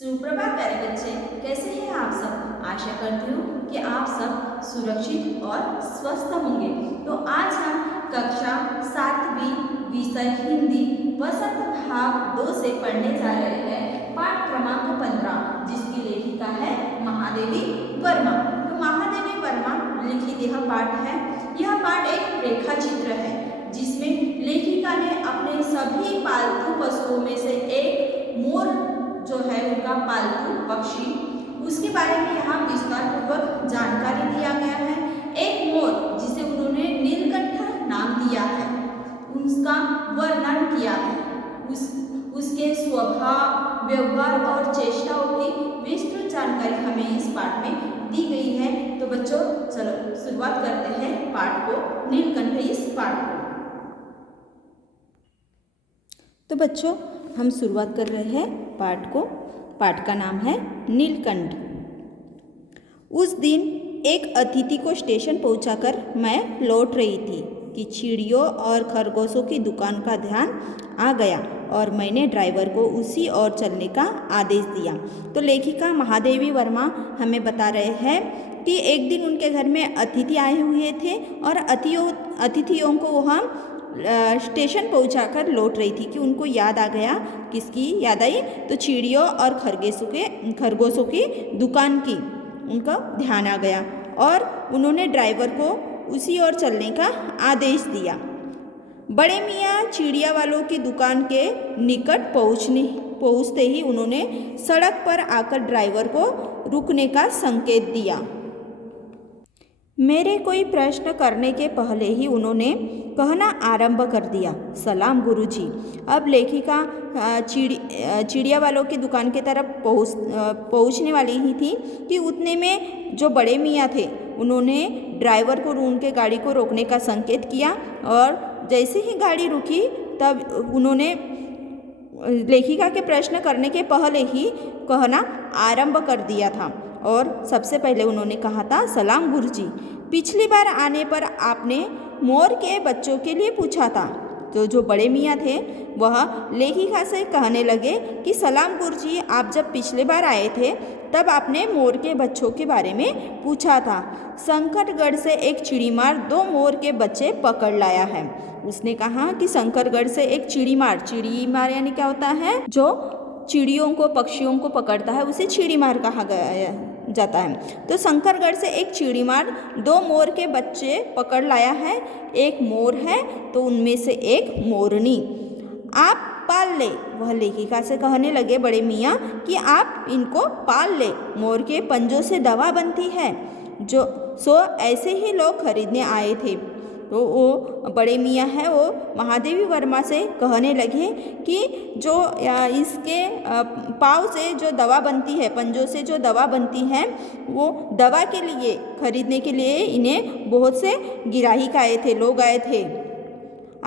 सुप्रभात प्यारे बच्चे, कैसे हैं आप सब। आशा करती हूँ कि आप सब सुरक्षित और स्वस्थ होंगे। तो आज हम कक्षा 7वीं विषय हिंदी वसंत भाग 2 से पढ़ने जा रहे हैं पाठ क्रमांक 15, जिसकी लेखिका है महादेवी वर्मा। तो महादेवी वर्मा लिखित यह पाठ है। यह पाठ एक रेखा चित्र है जिसमें लेखिका ने अपने सभी पालतू पशुओं में से एक मोर जो है उनका पालतू पक्षी, उसके बारे में यहाँ विस्तार पूर्वक जानकारी दिया गया है। एक मोर जिसे उन्होंने नीलकंठ नाम दिया है, उसका वर्णन किया है। उसके स्वभाव, व्यवहार और चेष्टाओं की विस्तृत जानकारी हमें इस पाठ में दी गई है। तो बच्चों चलो शुरुआत करते हैं पाठ को, नीलकंठ इस पाठ को। तो बच्चों हम शुरुआत कर रहे हैं पाठ को। पाठ का नाम है नीलकंठ। उस दिन एक अतिथि को स्टेशन पहुंचाकर मैं लौट रही थी कि चिड़ियों और खरगोशों की दुकान का ध्यान आ गया और मैंने ड्राइवर को उसी ओर चलने का आदेश दिया। तो लेखिका महादेवी वर्मा हमें बता रहे हैं कि एक दिन उनके घर में अतिथि आए हुए थे और अतिथियों को वह स्टेशन पहुंचाकर लौट रही थी कि उनको याद आ गया। किसकी याद आई? तो चिड़ियों और खरगोशों की दुकान की उनका ध्यान आ गया और उन्होंने ड्राइवर को उसी ओर चलने का आदेश दिया। बड़े मियाँ चिड़िया वालों की दुकान के निकट पहुँचते ही उन्होंने सड़क पर आकर ड्राइवर को रुकने का संकेत दिया। मेरे कोई प्रश्न करने के पहले ही उन्होंने कहना आरंभ कर दिया, सलाम गुरुजी। अब लेखिका चिड़िया वालों की दुकान की तरफ पहुंचने वाली ही थी कि उतने में जो बड़े मियाँ थे उन्होंने ड्राइवर को उनके गाड़ी को रोकने का संकेत किया और जैसे ही गाड़ी रुकी तब उन्होंने लेखिका के प्रश्न करने के पहले ही कहना आरंभ कर दिया था और सबसे पहले उन्होंने कहा था, सलाम गुरुजी। पिछली बार आने पर आपने मोर के बच्चों के लिए पूछा था। तो जो बड़े मियाँ थे वह लेखिका से कहने लगे कि सलाम गुरुजी, आप जब पिछले बार आए थे तब आपने मोर के बच्चों के बारे में पूछा था। शंकरगढ़ से एक चिड़ीमार 2 मोर के बच्चे पकड़ लाया है। उसने कहा कि शंकरगढ़ से एक चिड़ीमार यानी क्या होता है? जो चिड़ियों को, पक्षियों को पकड़ता है उसे चिड़ीमार कहा जाता है। तो शंकरगढ़ से एक चिड़ीमार 2 मोर के बच्चे पकड़ लाया है। एक मोर है तो उनमें से एक मोरनी आप पाल ले। वह लेखिका से कहने लगे बड़े मियाँ कि आप इनको पाल ले, मोर के पंजों से दवा बनती है। ऐसे ही लोग खरीदने आए थे। तो वो बड़े मियाँ हैं वो महादेवी वर्मा से कहने लगे कि जो इसके पाँव से जो दवा बनती है, पंजों से जो दवा बनती है, वो दवा के लिए खरीदने के लिए इन्हें बहुत से गिराही आए थे, लोग आए थे।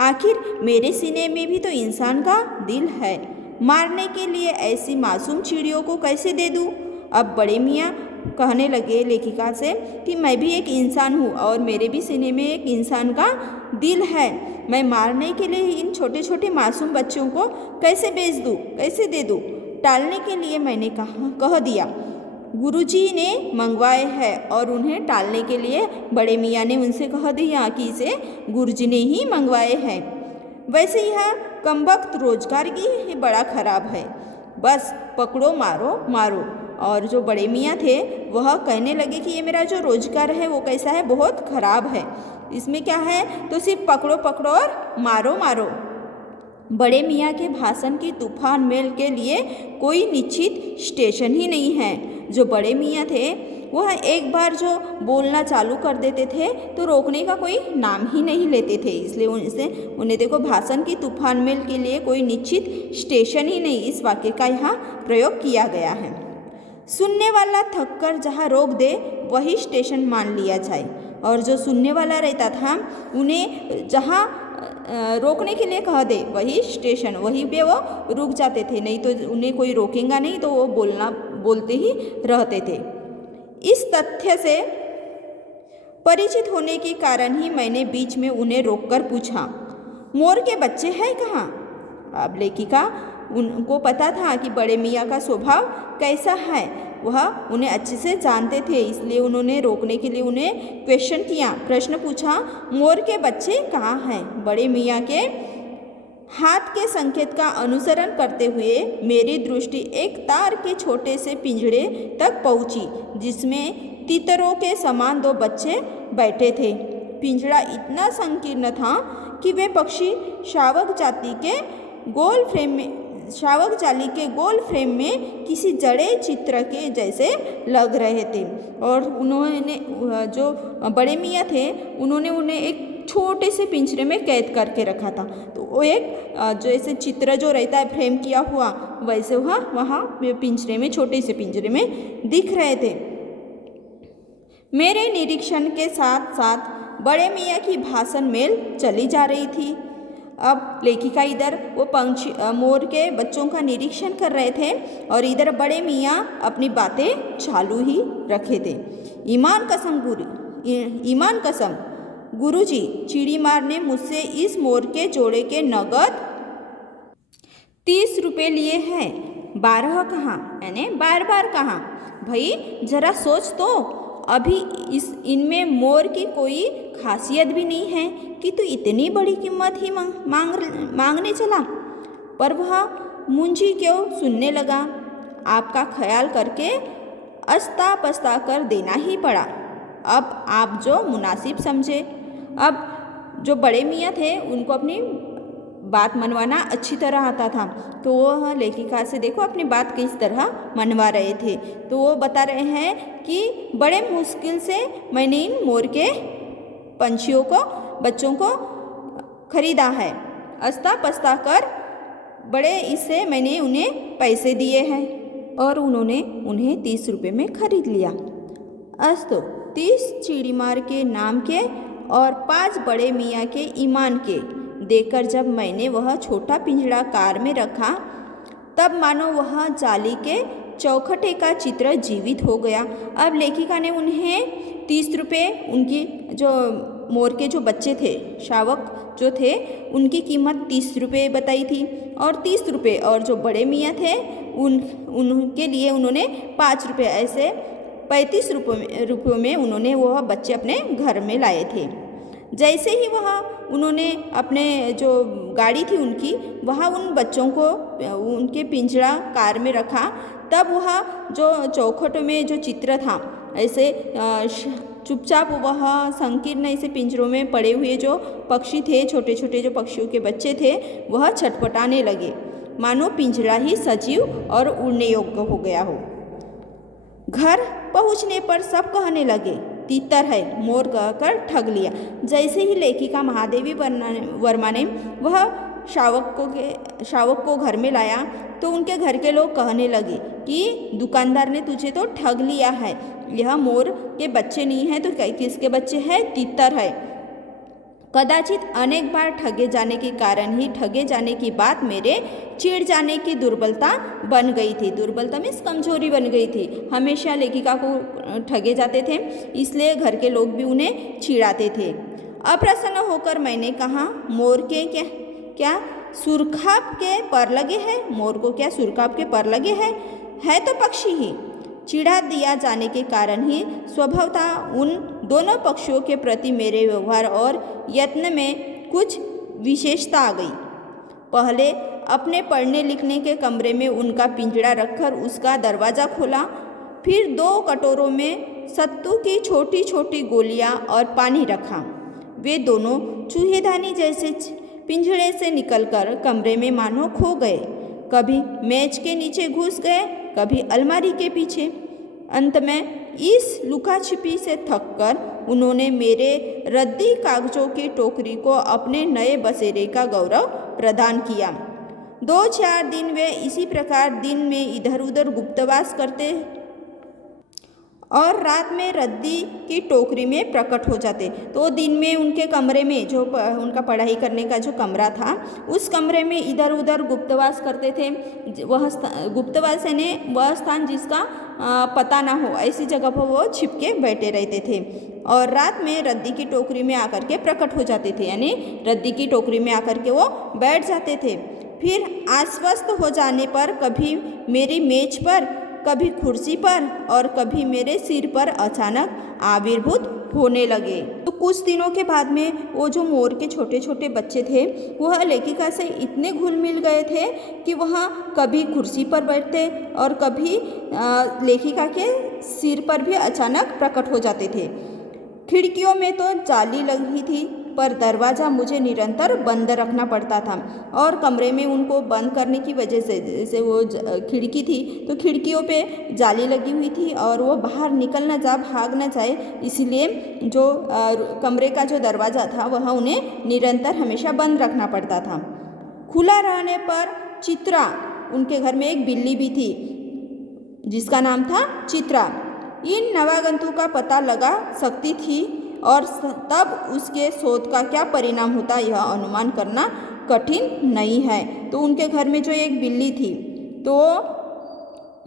आखिर मेरे सीने में भी तो इंसान का दिल है, मारने के लिए ऐसी मासूम चिड़ियों को कैसे दे दूँ? अब बड़े मियाँ कहने लगे लेखिका से कि मैं भी एक इंसान हूँ और मेरे भी सीने में एक इंसान का दिल है। मैं मारने के लिए इन छोटे छोटे मासूम बच्चों को कैसे बेच दूँ, कैसे दे दूँ? टालने के लिए मैंने कह दिया। गुरुजी ने मंगवाए हैं और उन्हें टालने के लिए बड़े मियाँ ने उनसे कह दिया कि इसे गुरुजी ने ही मंगवाए हैं। वैसे यह कमबख्त रोजगार की बड़ा खराब है, बस पकड़ो मारो मारो। और जो बड़े मियाँ थे वह कहने लगे कि ये मेरा जो रोजगार है वो कैसा है, बहुत खराब है। इसमें क्या है? तो सिर्फ पकड़ो पकड़ो और मारो मारो। बड़े मियाँ के भाषण की तूफान मेल के लिए कोई निश्चित स्टेशन ही नहीं है। जो बड़े मियाँ थे वह एक बार जो बोलना चालू कर देते थे तो रोकने का कोई नाम ही नहीं लेते थे। इसलिए उन्हें देखो, भाषण की तूफान मेल के लिए कोई निश्चित स्टेशन ही नहीं, इस वाक्य का यहाँ प्रयोग किया गया है। सुनने वाला थक कर जहाँ रोक दे वही स्टेशन मान लिया जाए, और जो सुनने वाला रहता था उन्हें जहाँ रोकने के लिए कह दे वही स्टेशन, वहीं पे वो रुक जाते थे, नहीं तो उन्हें कोई रोकेगा नहीं तो वो बोलते ही रहते थे। इस तथ्य से परिचित होने के कारण ही मैंने बीच में उन्हें रोककर पूछा, मोर के बच्चे हैं कहाँ? अब लेखिका उनको पता था कि बड़े मियाँ का स्वभाव कैसा है, वह उन्हें अच्छे से जानते थे, इसलिए उन्होंने रोकने के लिए उन्हें प्रश्न पूछा, मोर के बच्चे कहाँ हैं? बड़े मियाँ के हाथ के संकेत का अनुसरण करते हुए मेरी दृष्टि एक तार के छोटे से पिंजड़े तक पहुंची, जिसमें तीतरों के समान 2 बच्चे बैठे थे। पिंजड़ा इतना संकीर्ण था कि वे पक्षी शावक जाली के गोल फ्रेम में किसी जड़े चित्र के जैसे लग रहे थे। और उन्होंने जो बड़े मियाँ थे उन्होंने उन्हें एक छोटे से पिंजरे में कैद करके रखा था। तो वो एक जैसे चित्र जो रहता है फ्रेम किया हुआ, वैसे वहाँ पिंजरे में, छोटे से पिंजरे में दिख रहे थे। मेरे निरीक्षण के साथ साथ बड़े मियाँ की भाषण मेल चली जा रही थी। अब लेखिका इधर वो मोर के बच्चों का निरीक्षण कर रहे थे और इधर बड़े मियाँ अपनी बातें चालू ही रखे थे। ईमान कसम गुरुजी, चिड़ीमार ने मुझसे इस मोर के जोड़े के नगद 30 रुपये लिए हैं। 12 कहाँ, यानी बार कहाँ? भाई जरा सोच तो, अभी इनमें मोर की कोई खासियत भी नहीं है कि तू इतनी बड़ी कीमत ही मांगने चला। पर वह मुंजी क्यों सुनने लगा। आपका ख्याल करके अस्ता पस्ता कर देना ही पड़ा। अब आप जो मुनासिब समझे। अब जो बड़े मियाँ थे उनको अपनी बात मनवाना अच्छी तरह आता था, तो वो लेखिका से देखो अपनी बात किस तरह मनवा रहे थे। तो वो बता रहे हैं कि बड़े मुश्किल से मैंने इन मोर के बच्चों को खरीदा है। अस्ता पस्ता कर बड़े इससे मैंने उन्हें पैसे दिए हैं और उन्होंने उन्हें 30 रुपये में खरीद लिया। अस्तु 30 चिड़ीमार के नाम के और 5 बड़े मियाँ के ईमान के देकर जब मैंने वह छोटा पिंजड़ा कार में रखा, तब मानो वह जाली के चौखटे का चित्र जीवित हो गया। अब लेखिका ने उन्हें 30 रुपये, उनकी जो मोर के जो बच्चे थे, शावक जो थे, उनकी कीमत 30 रुपये बताई थी और 30 रुपये, और जो बड़े मियाँ थे उनके लिए उन्होंने 5 रुपये, ऐसे 35 रुपयों में उन्होंने वह बच्चे अपने घर में लाए थे। जैसे ही उन्होंने अपने जो गाड़ी थी उनकी, वहाँ उन बच्चों को उनके पिंजरा कार में रखा, तब वह जो चौखट में जो चित्र था, ऐसे चुपचाप वह संकीर्ण ऐसे पिंजरों में पड़े हुए जो पक्षी थे, छोटे छोटे जो पक्षियों के बच्चे थे, वह छटपटाने लगे, मानो पिंजरा ही सजीव और उड़ने योग्य हो गया हो। घर पहुंचने पर सब कहने लगे, तीतर है, मोर कहकर ठग लिया। जैसे ही लेखिका महादेवी वर्मा ने वह शावक को घर में लाया, तो उनके घर के लोग कहने लगे कि दुकानदार ने तुझे तो ठग लिया है, यह मोर के बच्चे नहीं है तो किसके बच्चे हैं? तीतर है। कदाचित अनेक बार ठगे जाने के कारण ही ठगे जाने की बात मेरे चिढ़ जाने की दुर्बलता बन गई थी। दुर्बलता मीन्स कमजोरी बन गई थी। हमेशा लेखिका को ठगे जाते थे, इसलिए घर के लोग भी उन्हें चिढ़ाते थे। अप्रसन्न होकर मैंने कहा, मोर के क्या सुरखाब के पर लगे हैं? मोर को क्या सुरखाब के पर लगे हैं? है तो पक्षी ही। चिढ़ा दिया जाने के कारण ही स्वभावतः उन दोनों पक्षियों के प्रति मेरे व्यवहार और यत्न में कुछ विशेषता आ गई। पहले अपने पढ़ने लिखने के कमरे में उनका पिंजड़ा रखकर उसका दरवाज़ा खोला, फिर 2 कटोरों में सत्तू की छोटी छोटी गोलियां और पानी रखा। वे दोनों चूहेदानी जैसे पिंजड़े से निकलकर कमरे में मानो खो गए, कभी मेज के नीचे घुस गए, कभी अलमारी के पीछे। अंत में इस लुका छिपी से थककर उन्होंने मेरे रद्दी कागजों की टोकरी को अपने नए बसेरे का गौरव प्रदान किया। 2-4 दिन वे इसी प्रकार दिन में इधर उधर गुप्तवास करते और रात में रद्दी की टोकरी में प्रकट हो जाते। तो दिन में उनके कमरे में जो उनका पढ़ाई करने का जो कमरा था, उस कमरे में इधर उधर गुप्तवास करते थे। वह गुप्तवास यानी वह स्थान जिसका पता ना हो, ऐसी जगह पर वो छिपके बैठे रहते थे और रात में रद्दी की टोकरी में आकर के प्रकट हो जाते थे, यानी रद्दी की टोकरी में आकर के वो बैठ जाते थे। फिर आश्वस्त हो जाने पर कभी मेरी मेज पर, कभी कुर्सी पर और कभी मेरे सिर पर अचानक आविर्भूत होने लगे। तो कुछ दिनों के बाद में वो जो मोर के छोटे छोटे बच्चे थे वह लेखिका से इतने घुल मिल गए थे कि वह कभी कुर्सी पर बैठते और कभी लेखिका के सिर पर भी अचानक प्रकट हो जाते थे। खिड़कियों में तो जाली लगी थी पर दरवाज़ा मुझे निरंतर बंद रखना पड़ता था और कमरे में उनको बंद करने की वजह से, जैसे वो खिड़की थी तो खिड़कियों पे जाली लगी हुई थी और वो बाहर निकल ना जा, भाग ना जाए, इसीलिए जो कमरे का जो दरवाज़ा था वह उन्हें निरंतर हमेशा बंद रखना पड़ता था। खुला रहने पर चित्रा, उनके घर में एक बिल्ली भी थी जिसका नाम था चित्रा, इन नवागंतुक का पता लगा सकती थी और तब उसके शोध का क्या परिणाम होता यह अनुमान करना कठिन नहीं है। तो उनके घर में जो एक बिल्ली थी, तो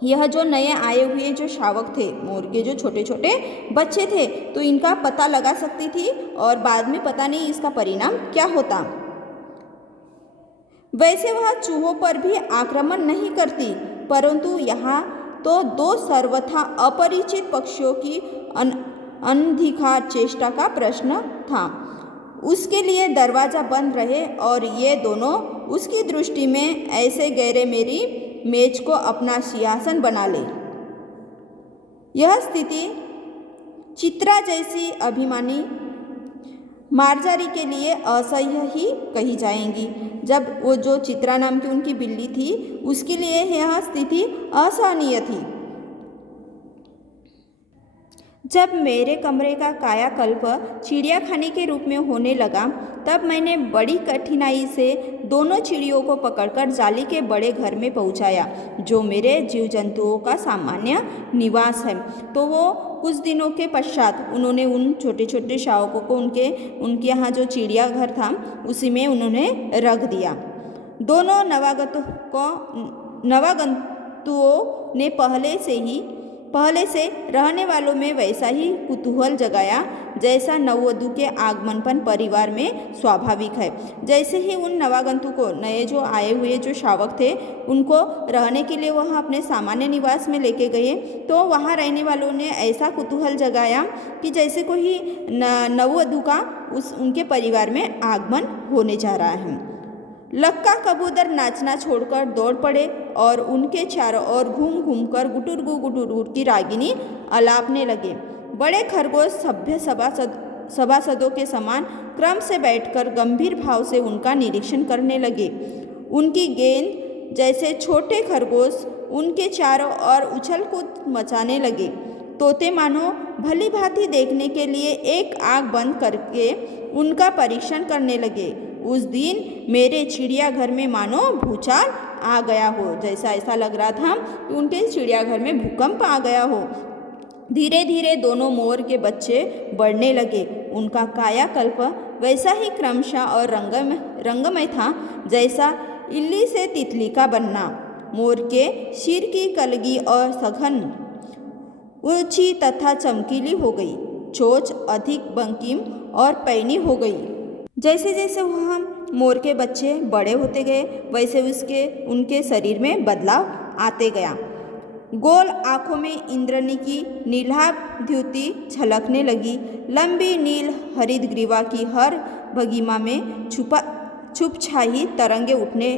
यह जो नए आए हुए जो शावक थे, मोर के जो छोटे छोटे बच्चे थे, तो इनका पता लगा सकती थी और बाद में पता नहीं इसका परिणाम क्या होता। वैसे वह चूहों पर भी आक्रमण नहीं करती, परंतु यहाँ तो दो सर्वथा अपरिचित पक्षियों की अनधिकार चेष्टा का प्रश्न था। उसके लिए दरवाज़ा बंद रहे और ये दोनों उसकी दृष्टि में ऐसे गहरे मेरी मेज को अपना सिंहासन बना ले। यह स्थिति चित्रा जैसी अभिमानी मार्जारी के लिए असह्य ही कही जाएंगी। जब वो जो चित्रा नाम की उनकी बिल्ली थी उसके लिए यह स्थिति असहनीय थी। जब मेरे कमरे का कायाकल्प चिड़ियाखाने के रूप में होने लगा तब मैंने बड़ी कठिनाई से दोनों चिड़ियों को पकड़कर जाली के बड़े घर में पहुंचाया जो मेरे जीव जंतुओं का सामान्य निवास है। तो वो कुछ दिनों के पश्चात उन्होंने उन छोटे छोटे शावकों को उनके यहाँ जो चिड़ियाघर था उसी में उन्होंने रख दिया। दोनों नवागंतुओं ने पहले से रहने वालों में वैसा ही कुतूहल जगाया जैसा नववधू के आगमन पर परिवार में स्वाभाविक है। जैसे ही उन नवागंतुकों, नए जो आए हुए जो शावक थे, उनको रहने के लिए वहाँ अपने सामान्य निवास में लेके गए तो वहाँ रहने वालों ने ऐसा कुतूहल जगाया कि जैसे कोई नववधू का उनके परिवार में आगमन होने जा रहा है। लक्का कबूतर नाचना छोड़कर दौड़ पड़े और उनके चारों ओर घूम घूम कर गुटुर की रागिनी अलापने लगे। बड़े खरगोश सभ्य सभासदों के समान क्रम से बैठकर गंभीर भाव से उनका निरीक्षण करने लगे। उनकी गेंद जैसे छोटे खरगोश उनके चारों ओर उछल कूद मचाने लगे। तोते मानो भली भांति देखने के लिए एक आँख बंद करके उनका परीक्षण करने लगे। उस दिन मेरे चिड़ियाघर में मानो भूचाल आ गया हो, जैसा ऐसा लग रहा था कि उनके चिड़ियाघर में भूकंप आ गया हो। धीरे धीरे दोनों मोर के बच्चे बढ़ने लगे। उनका कायाकल्प वैसा ही क्रमशः और रंगमय था जैसा इल्ली से तितली का बनना। मोर के सिर की कलगी और सघन ऊंची तथा चमकीली हो गई, चोंच अधिक बंकिम और पैनी हो गई। जैसे जैसे वह मोर के बच्चे बड़े होते गए वैसे उनके शरीर में बदलाव आते गया। गोल आँखों में इंद्रनी की नीलाभ द्युति झलकने लगी। लंबी नील हरित ग्रीवा की हर भंगिमा में छुप छाई तरंगे उठने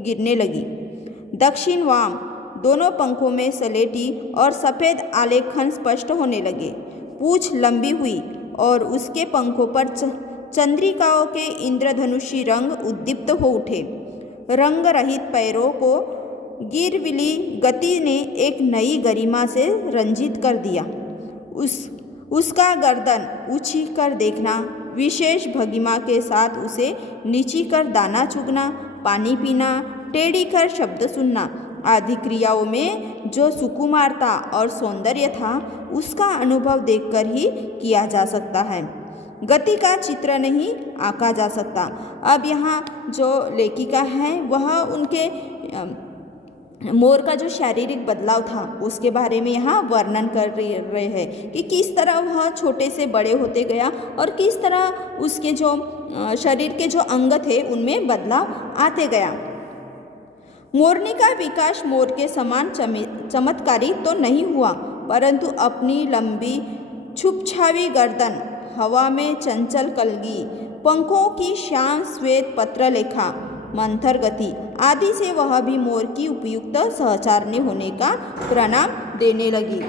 गिरने लगी। दक्षिण वाम दोनों पंखों में सलेटी और सफ़ेद आलेखन स्पष्ट होने लगे। पूँछ लंबी हुई और उसके पंखों पर चंद्रिकाओं के इंद्रधनुषी रंग उद्दीप्त हो उठे। रंग रहित पैरों को गिरविली गति ने एक नई गरिमा से रंजित कर दिया। उसका गर्दन ऊंची कर देखना, विशेष भंगिमा के साथ उसे नीची कर दाना चुगना, पानी पीना, टेढ़ी कर शब्द सुनना आदि क्रियाओं में जो सुकुमारता और सौंदर्य था उसका अनुभव देखकर ही किया जा सकता है। गति का चित्र नहीं आंका जा सकता। अब यहाँ जो लेखिका है वह उनके मोर का जो शारीरिक बदलाव था उसके बारे में यहाँ वर्णन कर रहे हैं कि किस तरह वह छोटे से बड़े होते गया और किस तरह उसके जो शरीर के जो अंग थे उनमें बदलाव आते गया। मोरनी का विकास मोर के समान चमत्कारी तो नहीं हुआ, परंतु अपनी लंबी छुपछावी गर्दन, हवा में चंचल कलगी, पंखों की श्याम श्वेत पत्रलेखा, मंथर गति आदि से वह भी मोर की उपयुक्त सहचारणी होने का प्रणाम देने लगी।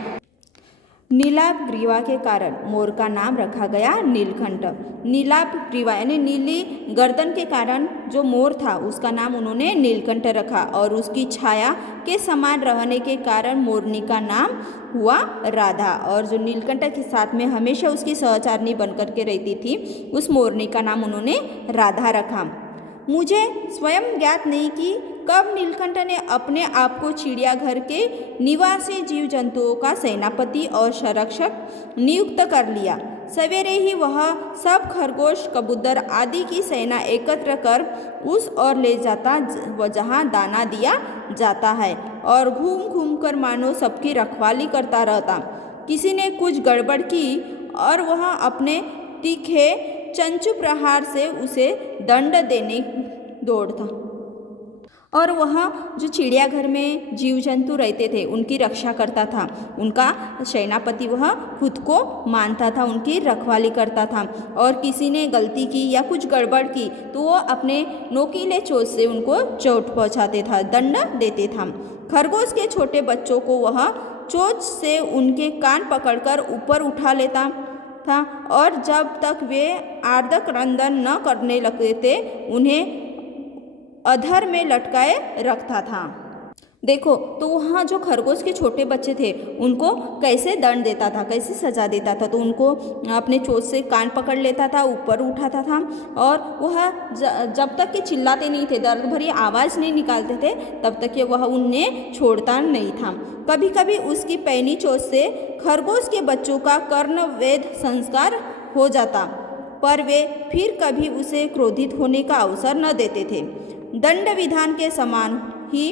नीलाभ ग्रीवा के कारण मोर का नाम रखा गया नीलकंठ। नीलाभ ग्रीवा यानी नीली गर्दन के कारण जो मोर था उसका नाम उन्होंने नीलकंठ रखा, और उसकी छाया के समान रहने के कारण मोरनी का नाम हुआ राधा, और जो नीलकंठ के साथ में हमेशा उसकी सहचारिणी बनकर के रहती थी उस मोरनी का नाम उन्होंने राधा रखा। मुझे स्वयं ज्ञात नहीं कि कब नीलकंठ ने अपने आप को चिड़ियाघर के निवासी जीव जंतुओं का सेनापति और संरक्षक नियुक्त कर लिया। सवेरे ही वह सब खरगोश, कबूतर आदि की सेना एकत्र कर उस ओर ले जाता जहाँ दाना दिया जाता है, और घूम घूम कर मानो सबकी रखवाली करता रहता। किसी ने कुछ गड़बड़ की और वह अपने तीखे चंचू प्रहार से उसे दंड देने दौड़ता, और वह जो चिड़ियाघर में जीव जंतु रहते थे उनकी रक्षा करता था। उनका सेनापति वह खुद को मानता था, उनकी रखवाली करता था, और किसी ने गलती की या कुछ गड़बड़ की तो वो अपने नोकीले चोंच से उनको चोट पहुंचाते था, दंड देते था। खरगोश के छोटे बच्चों को वह चोंच से उनके कान पकड़कर ऊपर उठा लेता था, और जब तक वे आर्दक क्रंदन न करने लगते थे उन्हें अधर में लटकाए रखता था। देखो तो वहाँ जो खरगोश के छोटे बच्चे थे उनको कैसे दंड देता था, कैसे सजा देता था, तो उनको अपने चोंच से कान पकड़ लेता था, ऊपर उठाता था, और वह जब तक कि चिल्लाते नहीं थे, दर्द भरी आवाज़ नहीं निकालते थे, तब तक कि वह उन्हें छोड़ता नहीं था। कभी कभी उसकी पैनी चोंच से खरगोश के बच्चों का कर्णवेध संस्कार हो जाता, पर वे फिर कभी उसे क्रोधित होने का अवसर न देते थे। दंड विधान के समान ही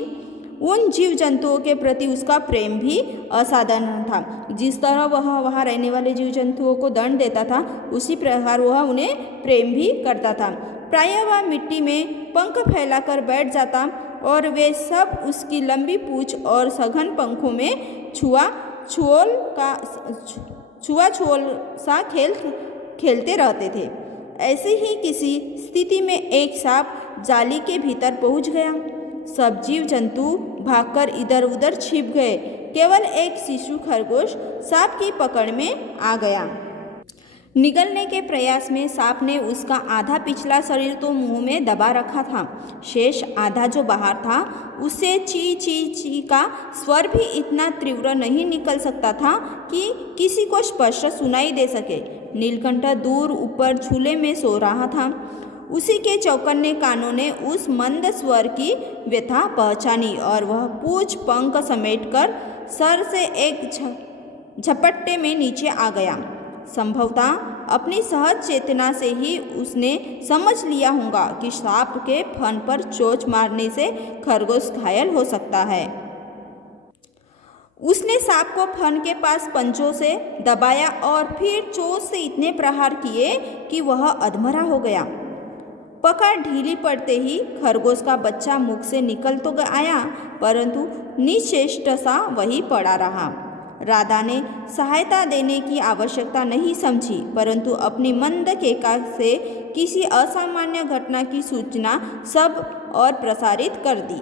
उन जीव जंतुओं के प्रति उसका प्रेम भी असाधारण था। जिस तरह वह वहाँ रहने वाले जीव जंतुओं को दंड देता था उसी प्रकार वह उन्हें प्रेम भी करता था। प्रायः वह मिट्टी में पंख फैलाकर बैठ जाता और वे सब उसकी लंबी पूंछ और सघन पंखों में छुआ-छुओल सा खेलते रहते थे। ऐसे ही किसी स्थिति में एक सांप जाली के भीतर पहुंच गया। सब जीव जंतु भागकर इधर उधर छिप गए। केवल एक शिशु खरगोश सांप की पकड़ में आ गया। निगलने के प्रयास में सांप ने उसका आधा पिछला शरीर तो मुंह में दबा रखा था, शेष आधा जो बाहर था उससे ची ची ची का स्वर भी इतना तीव्र नहीं निकल सकता था कि किसी को स्पष्ट सुनाई दे सके। नीलकंठ दूर ऊपर झूले में सो रहा था। उसी के चौकन्ने कानों ने उस मंद स्वर की व्यथा पहचानी और वह पूंछ पंख समेटकर सर से एक झपट्टे में नीचे आ गया। संभवतः अपनी सहज चेतना से ही उसने समझ लिया होगा कि सांप के फन पर चोंच मारने से खरगोश घायल हो सकता है। उसने सांप को फन के पास पंजों से दबाया और फिर चोंच से इतने प्रहार किए कि वह अधमरा हो गया। पकड़ ढीली पड़ते ही खरगोश का बच्चा मुख से निकल तो आया, परंतु निश्चेष्ट सा वही पड़ा रहा। राधा ने सहायता देने की आवश्यकता नहीं समझी, परंतु अपनी मंद केका से किसी असामान्य घटना की सूचना सब और प्रसारित कर दी।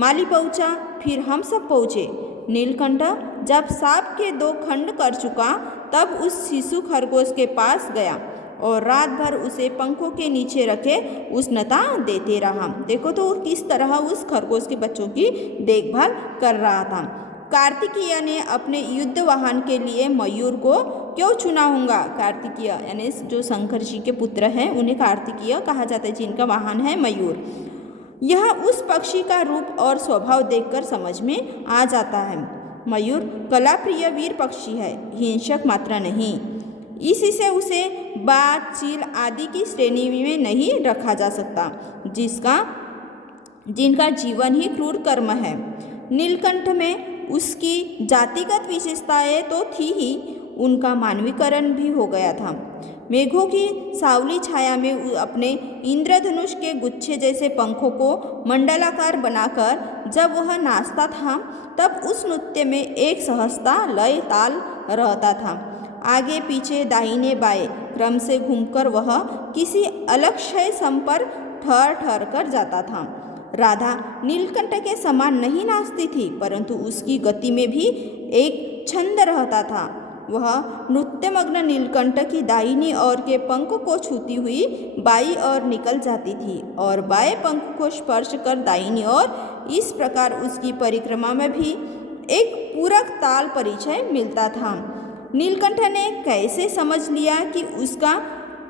माली पहुंचा, फिर हम सब पहुँचे। नीलकंठ जब सांप के 2 खंड कर चुका तब उस शिशु खरगोश के पास गया और रात भर उसे पंखों के नीचे रखे उष्णता देते रहा। देखो तो किस तरह उस खरगोश के बच्चों की देखभाल कर रहा था। कार्तिकेय ने अपने युद्ध वाहन के लिए मयूर को क्यों चुना होगा? कार्तिकेय यानी जो शंकर जी के पुत्र हैं उन्हें कार्तिकेय कहा जाता है, जिनका वाहन है मयूर। यह उस पक्षी का रूप और स्वभाव देखकर समझ में आ जाता है। मयूर कलाप्रिय वीर पक्षी है, हिंसक मात्र नहीं। इसी से उसे बाज, चील आदि की श्रेणी में नहीं रखा जा सकता, जिनका जीवन ही क्रूर कर्म है। नीलकंठ में उसकी जातिगत विशेषताएं तो थी ही, उनका मानवीकरण भी हो गया था। मेघों की सावली छाया में अपने इंद्रधनुष के गुच्छे जैसे पंखों को मंडलाकार बनाकर जब वह नाचता था तब उस नृत्य में एक सहजता लय ताल रहता था। आगे पीछे दाहिने बाएं क्रम से घूमकर वह किसी अलग क्षय सम पर ठहर ठहर कर जाता था। राधा नीलकंठ के समान नहीं नाचती थी, परंतु उसकी गति में भी एक छंद रहता था। वह नृत्यमग्न नीलकंठ की दाहिनी ओर के पंख को छूती हुई बाईं ओर निकल जाती थी और बाएं पंख को स्पर्श कर दाहिनी ओर। इस प्रकार उसकी परिक्रमा में भी एक पूरक ताल परिचय मिलता था। नीलकंठ ने कैसे समझ लिया कि उसका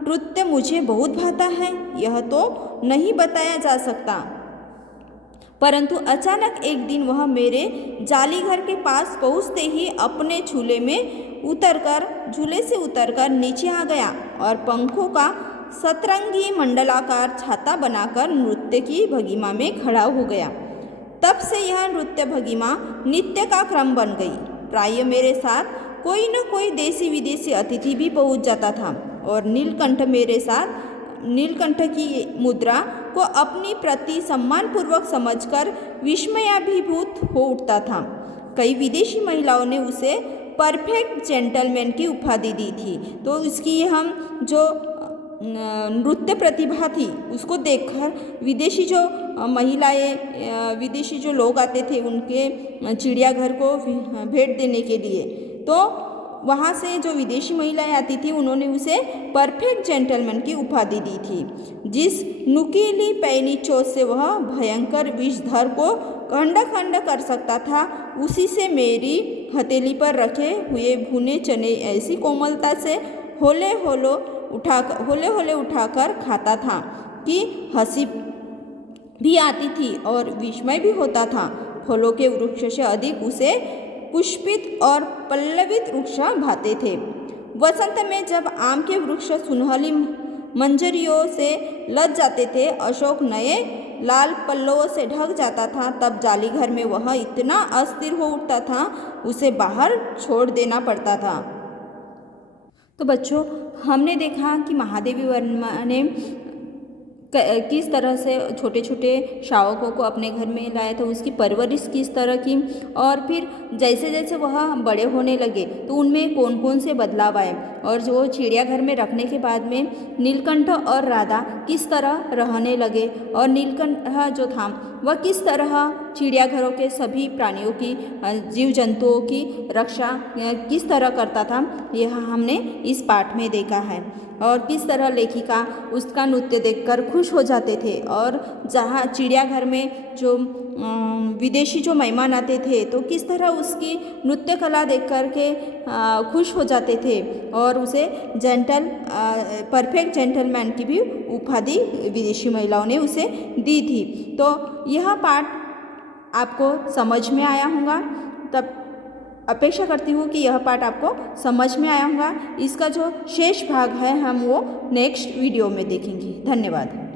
नृत्य मुझे बहुत भाता है, यह तो नहीं बताया जा सकता, परंतु अचानक एक दिन वह मेरे जाली घर के पास पहुँचते ही अपने झूले से उतरकर नीचे आ गया और पंखों का सतरंगी मंडलाकार छाता बनाकर नृत्य की भंगिमा में खड़ा हो गया। तब से यह नृत्य भंगिमा नित्य का क्रम बन गई। प्राय मेरे साथ कोई न कोई देसी विदेशी अतिथि भी पहुंच जाता था और नीलकंठ मेरे साथ नीलकंठ की मुद्रा को अपनी प्रति सम्मानपूर्वक समझकर विस्मयाभिभूत हो उठता था। कई विदेशी महिलाओं ने उसे परफेक्ट जेंटलमैन की उपाधि दी थी। तो उसकी हम जो नृत्य प्रतिभा थी उसको देखकर विदेशी जो महिलाएं, विदेशी जो लोग आते थे उनके चिड़ियाघर को भेंट देने के लिए, तो वहाँ से जो विदेशी महिलाएं आती थी उन्होंने उसे परफेक्ट जेंटलमैन की उपाधि दी थी। जिस नुकीली पैनी चोट से वह भयंकर विषधर को खंड खंड कर सकता था, उसी से मेरी हथेली पर रखे हुए भुने चने ऐसी कोमलता से होले होले उठाकर खाता था कि हंसी भी आती थी और विस्मय भी होता था। फलों के वृक्ष से अधिक उसे पुष्पित और पल्लवित वृक्ष भाते थे। वसंत में जब आम के वृक्ष सुनहली मंजरियों से लद जाते थे, अशोक नए लाल पल्लवों से ढक जाता था, तब जाली घर में वह इतना अस्थिर हो उठता था उसे बाहर छोड़ देना पड़ता था। तो बच्चों, हमने देखा कि महादेवी वर्मा ने किस तरह से छोटे छोटे शावकों को अपने घर में लाया था, उसकी परवरिश किस तरह की, और फिर जैसे जैसे वह बड़े होने लगे तो उनमें कौन कौन से बदलाव आए, और जो चिड़ियाघर में रखने के बाद में नीलकंठ और राधा किस तरह रहने लगे, और नीलकंठ जो था वह किस तरह चिड़ियाघरों के सभी प्राणियों की, जीव जंतुओं की रक्षा किस तरह करता था, यह हमने इस पाठ में देखा है। और किस तरह लेखिका उसका नृत्य देखकर खुश हो जाते थे, और जहाँ चिड़ियाघर में जो विदेशी जो मेहमान आते थे तो किस तरह उसकी नृत्य कला देख कर के खुश हो जाते थे, और उसे परफेक्ट जेंटलमैन की भी उपाधि विदेशी महिलाओं ने उसे दी थी। तो यह पाठ आपको समझ में आया होगा, तब अपेक्षा करती हूँ कि यह पाठ आपको समझ में आया होगा। इसका जो शेष भाग है हम वो नेक्स्ट वीडियो में देखेंगे। धन्यवाद।